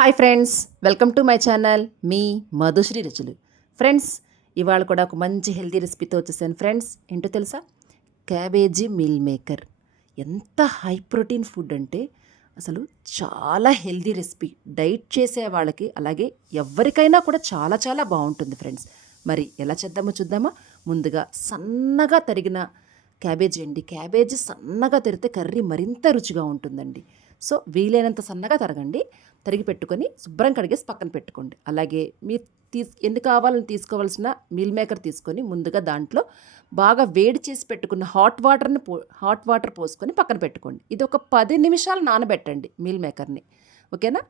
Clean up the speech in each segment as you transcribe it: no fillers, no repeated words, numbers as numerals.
Hi friends, welcome to my channel మీ మధుశ్రీ రుచులు. Friends, ఇవాళ కూడా ఒక మంచి హెల్తీ రెసిపీతో వచ్చేసాను. ఫ్రెండ్స్, ఏంటో తెలుసా? Cabbage meal maker. ఎంత హై ప్రోటీన్ ఫుడ్ అంటే అసలు చాలా హెల్తీ రెసిపీ. డైట్ చేసే వాళ్ళకి అలాగే ఎవరికైనా కూడా చాలా చాలా బాగుంటుంది ఫ్రెండ్స్. మరి ఎలా చేద్దామో చూద్దామా? ముందుగా సన్నగా తరిగిన క్యాబేజీ అండి. క్యాబేజీ సన్నగా తరిగితే కర్రీ మరింత రుచిగా ఉంటుందండి. సో వీలైనంత సన్నగా తరగండి. తరిగి పెట్టుకొని శుభ్రం కడిగేసి పక్కన పెట్టుకోండి. అలాగే మీరు ఎన్ని కావాలని తీసుకోవాల్సిన మీల్ మేకర్ తీసుకొని ముందుగా దాంట్లో బాగా వేడి చేసి పెట్టుకున్న హాట్ వాటర్ పోసుకొని పక్కన పెట్టుకోండి. ఇది ఒక 10 నిమిషాలు నానబెట్టండి మీల్ మేకర్ని. ఓకేనా?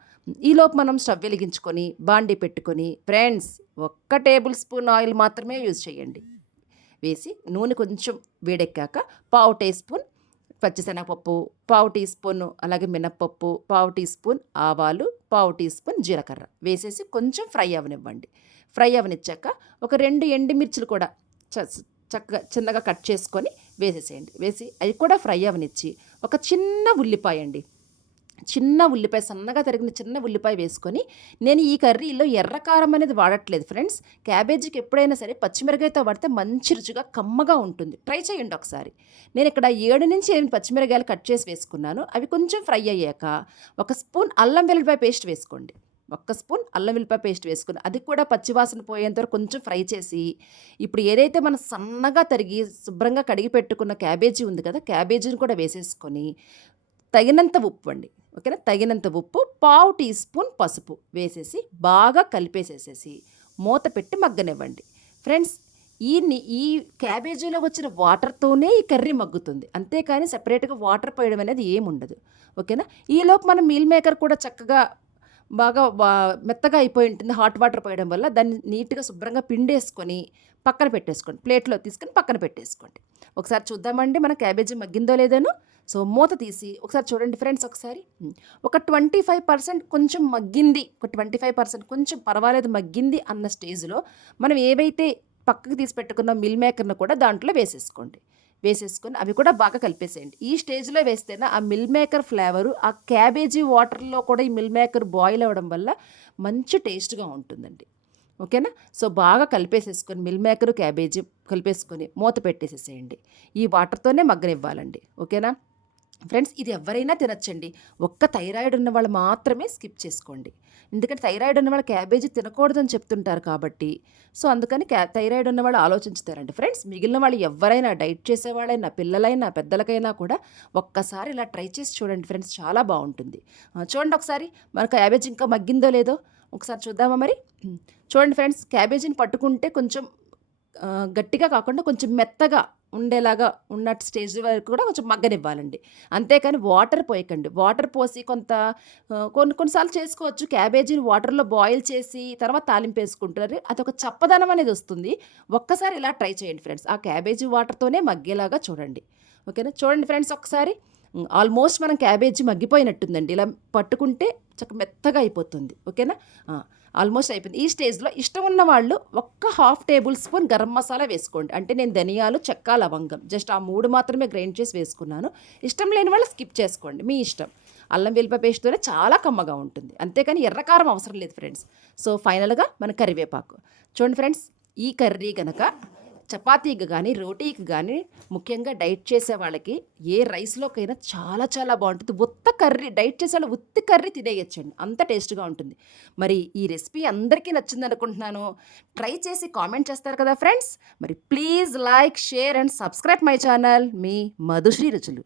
ఈలోపు మనం స్టవ్ వెలిగించుకొని బాండీ పెట్టుకొని ఫ్రెండ్స్ 1 టేబుల్ స్పూన్ ఆయిల్ మాత్రమే యూజ్ చేయండి. వేసి నూనె కొంచెం వేడెక్కాక 1/2 టీ స్పూన్ పచ్చిశనగపప్పు, 1/2 టీ స్పూన్ అలాగే మినప్పప్పు, 1/2 టీ స్పూన్ ఆవాలు, 1/2 టీ స్పూన్ జీలకర్ర వేసేసి కొంచెం ఫ్రై అవ్వనివ్వండి. ఫ్రై అవ్వనిచ్చాక ఒక 2 ఎండుమిర్చులు కూడా చక్కగా చిన్నగా కట్ చేసుకొని వేసేసేయండి. వేసి అవి కూడా ఫ్రై అవ్వనిచ్చి ఒక చిన్న ఉల్లిపాయ అండి, చిన్న ఉల్లిపాయ సన్నగా తరిగిన చిన్న ఉల్లిపాయ వేసుకొని, నేను ఈ కర్రీలో ఎర్రకారం అనేది వాడట్లేదు ఫ్రెండ్స్. క్యాబేజీకి ఎప్పుడైనా సరే పచ్చిమిరకాయతో వాడితే మంచి రుచిగా కమ్మగా ఉంటుంది. ట్రై చేయండి ఒకసారి. నేను ఇక్కడ 7 నుంచి 8 పచ్చిమిరకాయలు కట్ చేసి వేసుకున్నాను. అవి కొంచెం ఫ్రై అయ్యాక 1 స్పూన్ అల్లం వెల్లుల్లిపాయ పేస్ట్ వేసుకోండి. 1 స్పూన్ అల్లం వెల్లుల్లిపాయ పేస్ట్ వేసుకుని అది కూడా పచ్చివాసన పోయేంతవరకు కొంచెం ఫ్రై చేసి, ఇప్పుడు ఏదైతే మనం సన్నగా తరిగి శుభ్రంగా కడిగి పెట్టుకున్న క్యాబేజీ ఉంది కదా, క్యాబేజీని కూడా వేసేసుకొని తగినంత ఉప్పు అండి. ఓకేనా? తగినంత ఉప్పు, 1/2 టీ స్పూన్ పసుపు వేసేసి బాగా కలిపేసేసేసి మూత పెట్టి మగ్గనివ్వండి. ఫ్రెండ్స్, ఈ క్యాబేజీలో వచ్చిన వాటర్తోనే ఈ కర్రీ మగ్గుతుంది. అంతేకాని సెపరేట్గా వాటర్ పోయడం అనేది ఏముండదు. ఓకేనా? ఈలోపు మనం మీల్ మేకర్ కూడా చక్కగా బాగా మెత్తగా అయిపోయి ఉంటుంది హాట్ వాటర్ పోయడం వల్ల. దాన్ని నీట్గా శుభ్రంగా పిండేసుకొని పక్కన పెట్టేసుకోండి. ప్లేట్లో తీసుకొని పక్కన పెట్టేసుకోండి. ఒకసారి చూద్దామండి మన క్యాబేజీ మగ్గిందో లేదనో. సో మూత తీసి ఒకసారి చూడండి ఫ్రెండ్స్. ఒకసారి ఒక 25% కొంచెం మగ్గింది, ఒక 25% కొంచెం పర్వాలేదు మగ్గింది అన్న స్టేజ్లో మనం ఏవైతే పక్కకు తీసి పెట్టుకున్న మిల్ మేకర్ను కూడా దాంట్లో వేసేసుకోండి. వేసేసుకొని అవి కూడా బాగా కలిపేసేయండి. ఈ స్టేజ్లో వేస్తేనే ఆ మిల్ మేకర్ ఫ్లేవరు ఆ క్యాబేజీ వాటర్లో కూడా ఈ మిల్ మేకర్ బాయిల్ అవ్వడం వల్ల మంచి టేస్ట్గా ఉంటుందండి. ఓకేనా? సో బాగా కలిపేసేసుకొని మిల్ మేకరు క్యాబేజీ కలిపేసుకొని మూత పెట్టేసేసేయండి. ఈ వాటర్తోనే మగ్గనివ్వాలండి. ఓకేనా ఫ్రెండ్స్? ఇది ఎవరైనా తినచ్చండి. ఒక్క థైరాయిడ్ ఉన్న వాళ్ళు మాత్రమే స్కిప్ చేసుకోండి. ఎందుకంటే థైరాయిడ్ ఉన్న వాళ్ళు క్యాబేజీ తినకూడదని చెప్తుంటారు కాబట్టి. సో అందుకని థైరాయిడ్ ఉన్న వాళ్ళు ఆలోచించుతారండి ఫ్రెండ్స్. మిగిలిన వాళ్ళు ఎవరైనా డైట్ చేసేవాళ్ళైనా పిల్లలైనా పెద్దలకైనా కూడా ఒక్కసారి ఇలా ట్రై చేసి చూడండి ఫ్రెండ్స్. చాలా బాగుంటుంది. చూడండి ఒకసారి మన క్యాబేజీ ఇంకా మగ్గిందో లేదో ఒకసారి చూద్దామా మరి. చూడండి ఫ్రెండ్స్, క్యాబేజీని పట్టుకుంటే కొంచెం గట్టిగా కాకుండా కొంచెం మెత్తగా ఉండేలాగా ఉన్న స్టేజ్ వరకు కూడా కొంచెం మగ్గనివ్వాలండి. అంతేకాని వాటర్ పోయకండి. వాటర్ పోసి కొన్నిసార్లు చేసుకోవచ్చు. క్యాబేజీని వాటర్లో బాయిల్ చేసి తర్వాత తాలింపు వేసుకుంటారు. అదొక చప్పదనం అనేది వస్తుంది. ఒక్కసారి ఇలా ట్రై చేయండి ఫ్రెండ్స్. ఆ క్యాబేజీ వాటర్తోనే మగ్గేలాగా చూడండి. ఓకేనా? చూడండి ఫ్రెండ్స్ ఒకసారి. ఆల్మోస్ట్ మనం క్యాబేజీ మగ్గిపోయినట్టుందండి. ఇలా పట్టుకుంటే చక్క మెత్తగా అయిపోతుంది. ఓకేనా? ఆల్మోస్ట్ అయిపోయింది. ఈ స్టేజ్లో ఇష్టం ఉన్న వాళ్ళు 1/2 టేబుల్ స్పూన్ గరం మసాలా వేసుకోండి. అంటే నేను ధనియాలు, చెక్క, లవంగం జస్ట్ ఆ 3 మాత్రమే గ్రైండ్ చేసి వేసుకున్నాను. ఇష్టం లేని వాళ్ళు స్కిప్ చేసుకోండి, మీ ఇష్టం. అల్లం వెల్లిపాయ పేస్ట్తోనే చాలా కమ్మగా ఉంటుంది. అంతేకాని ఎర్రకారం అవసరం లేదు ఫ్రెండ్స్. సో ఫైనల్గా మన కరివేపాకు చూడండి ఫ్రెండ్స్. ఈ కర్రీ కనుక చపాతీకి కానీ రోటీకి కానీ ముఖ్యంగా డైట్ చేసే వాళ్ళకి ఏ రైస్లోకైనా చాలా చాలా బాగుంటుంది. ఉత్త కర్రీ డైట్ చేసే వాళ్ళు ఉత్తి కర్రీ తినేయచ్చండి, అంత టేస్ట్గా ఉంటుంది. మరి ఈ రెసిపీ అందరికీ నచ్చింది అనుకుంటున్నాను. ట్రై చేసి కామెంట్ చేస్తారు కదా ఫ్రెండ్స్. మరి please like, share and subscribe my channel మీ మధుశ్రీ రుచులు.